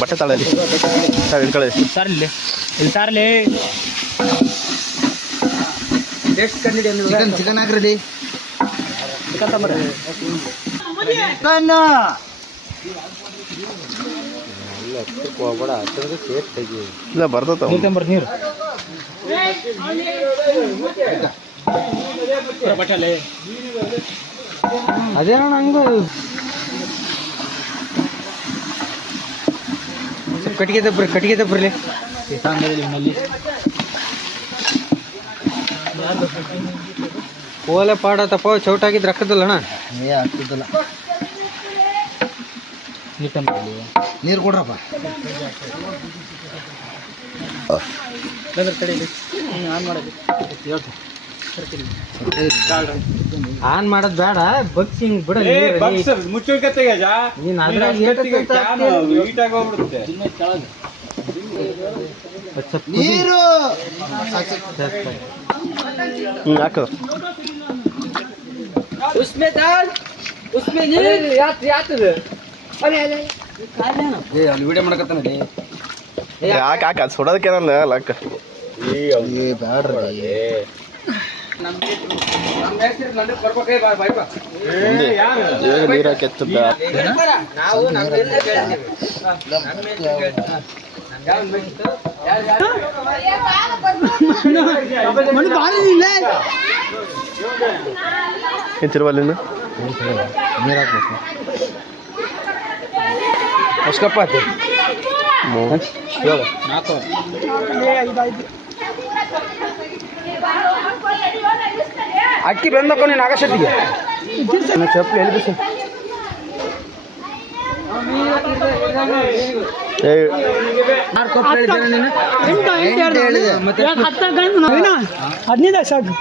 ಬಟ್ಟೆ ತಳಲಿ ಸರ್ ಇಟ್ಕೊಳ್ಳಿ. ತಾರ್ಲಿ. ಇಲ್ಲಿ ತಾರ್ಲಿ. ಚಿಕನ್ ಚಿಕನ್ ಹಾಕ್ರಿ. ಇಲ್ಲ ಬರ್ತದ ನೀರು ಅದೇನೋ ಬಟ್ಟಲೆ ಹಂಗ ಕಟ್ಟಿಗೆ ದಬ್ರಿ ಕಟ್ಟಿಗೆ ದಬ್ರಲಿ ಓಲೆ ಪಾಡತಪ್ಪ ಚೌಟಾಗಿದ್ದು ರಕ್ಕದಲ್ಲ ಅಣ್ಣ. ಏ ಆಗ್ತಿದ್ದಲ್ಲ ನೀರು ಕೊಡ್ರಪ್ಪ. ಆನ್ ಮಾಡೋದ್. ಬೇಡ ಬಗ್ಸಿ ಹಿಂಗ್ ಬಿಡ ಮುಚ್ಚುಳ್ಕೆ ತೆಗೆಜ ನೀನ್ ಅದ್ರಾಗ ಏಟ್ ಅಂತ ಹಾಕ್ತಿ? ನೀರು ಹ್ಞೂ ಹಾಕು ಉಸ್ಮೆ ದಾಲ್ ಉಸ್ಮೆ ನೀರ್ ಯಾತ್ ಯಾತದ ಏ ಅಲ್ಲಿ ವಿಡಿಯೋ ಮಾಡಕತ್ತಾನಲ್ಲಿ ಯಾಕೆ? ಹಾಕ ಅದು ಸುಡೋದಕ್ಕೇನಲ್ಲ ಅಲ್ಲ ಹಾಕ ಏ ಬ್ಯಾಡ್ರಿ. ಮುಂದೆ ಈಗ ನೀರು ಹಾಕಿ ಎತ್ತು ಬ್ಯಾ- ನಾವು ನಮ್ಮೆಲ್ಲ ಕೇಳ್ತೀವಿ ಏನ್ ತಿರುವಲ್ಲಿನ ನೀರ್ ಹಾಕ್ಬೇಕು ಅಷ್ಟಪ್ಪ ಆಯ್ತು ನಾಲ್ಕು ಅಕ್ಕಿ ಬೆಂದಕ್ಕ ನೀನು ಆಗಷ್ಟೊತ್ತಿಗೆ ಚಪ್ಪಲಿ ಎಲ್ಲಿ ಬಿಸಿ? ಹದಿನೈದು ಸಾಕು.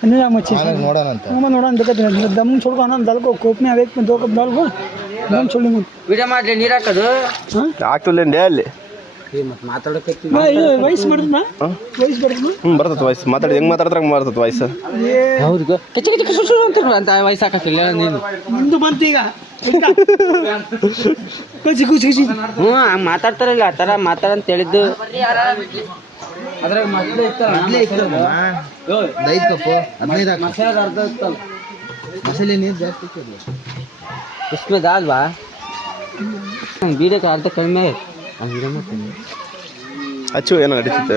ಹದಿನೈದು ಮಚ್ಚಿ. ನೋಡೋಣ ಬೇಕಾದ್ರೆ ದಮ್ ಸುಡ್ಕೊಂಡು ದಲ್ಕೋ ಕೋಪ್ನಿ ಅವೇಕ್ ದೋ ಕಪ್ ದಲ್ಕೋ ದಮ್ ಸುಳ್ಳಿ ವಿಡಿಯೋ ಮಾಡ್ಲಿ ನೀರು ಹಾಕೋದು. ಆಗ್ತಿಲ್ಲ ಅಲ್ಲಿ? ಹ್ಞೂ ಬರ್ತದೆ ವಾಯ್ಸ್ ಮಾತಾಡಿ ಹೆಂಗೆ ಬರ್ತದೆ ವಾಯ್ಸ್ ಹೌದು ಕೆಚ್ಚ ಕೆಚ್ಚ ಸುಸು ಅಂತ ಹಾಕಕ್ಕಿಲ್ಲ ನೀನು. ನಿಂದು ಬಂತು ಈಗ. ಕುಚಿ ಕುಚಿ ಕುಚಿ. ಹ್ಞೂ ಹಂಗೆ ಮಾತಾಡ್ತಾರಲ್ಲ ಆ ಥರ ಮಾತಾಡಂತ ಹೇಳಿದ್ದು. ಅದ್ರಾಗ ಮೊದಲೇ ಇತ್ತಲ್ಲ ಐದು ಕಪ್ಪು ಹದಿನೈದು ಮಸಾಲೆ ಅರ್ಧ ಇತ್ತಲ್ಲ. ಮಸಾಲೆ ನೀರು ಜಾಸ್ತಿ ಇಸ್ಮೇದ ಅಲ್ವಾ ಬೀಡಕ್ಕೆ ಅರ್ಧ ಕಡಿಮೆ. ಅಚ್ಚು ಏನೋ ನಡೀತಿತ್ತೆ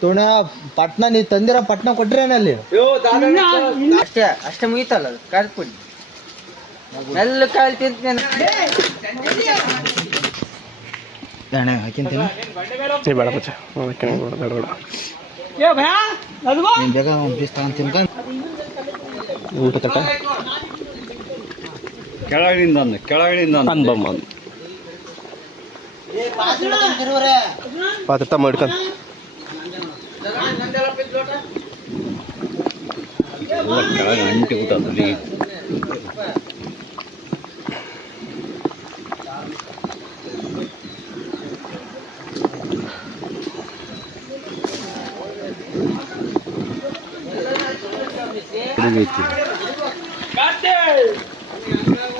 ತುಣ ಪಟ್ನ ನೀ ತಂದಿರ ಪಟ್ನ ಕೊಟ್ರೇನಲ್ಲಿ ಅಷ್ಟೇ ಅಷ್ಟೇ ಮುಗಿತಲ್ಲ ಅದು? ಮೆಲ್ಲ ಕಾಯ್ದು ತಿಂತೀನಿ. ಹಾಕಿಂತೀನಿ ಬೇಡ ಪಚ್ಚ. ಬೇಡ ಬೇಡ ಬೇಗ ತಿನ್ಕೊಂಡು ಊಟ ತಟ್ಟ ಕೆಳಗಿನಿಂದ ಅಂದೆ ಕೆಳಗಿನಿಂದ ಅಂದ ಅನ್ಬಮ್ಮ ಅಂದ್ ಪಾತ್ರ ತಮ್ಮ ಹಿಡ್ಕೊಂಡು ಕೆಳಗೆ ಅಂಟಿ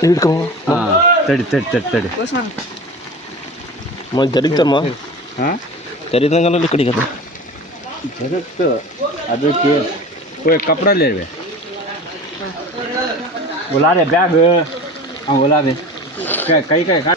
ಹಿಡ್ಕೊ. ಹಾಂ ತಡಿ ತಡಿ ತಡಿ ತಡಿ. ಮ ಜರಿಗ್ತಾರಮ್ಮ ಹಾಂ? ಜರಿದಂಗಲ್ಲಿ ಕಡಿಗದ ಜಗತ್ತು ಅದಕ್ಕೆ ಓಯ್ ಕಪ್ರಲ್ಲಿ ಇವೆ. ಗುಲಾಬಿ ಬ್ಯಾಗ್ ಹಾಂ ಗುಲಾಬಿ. ಕೈ ಕೈ ಕೈ ಕಾ-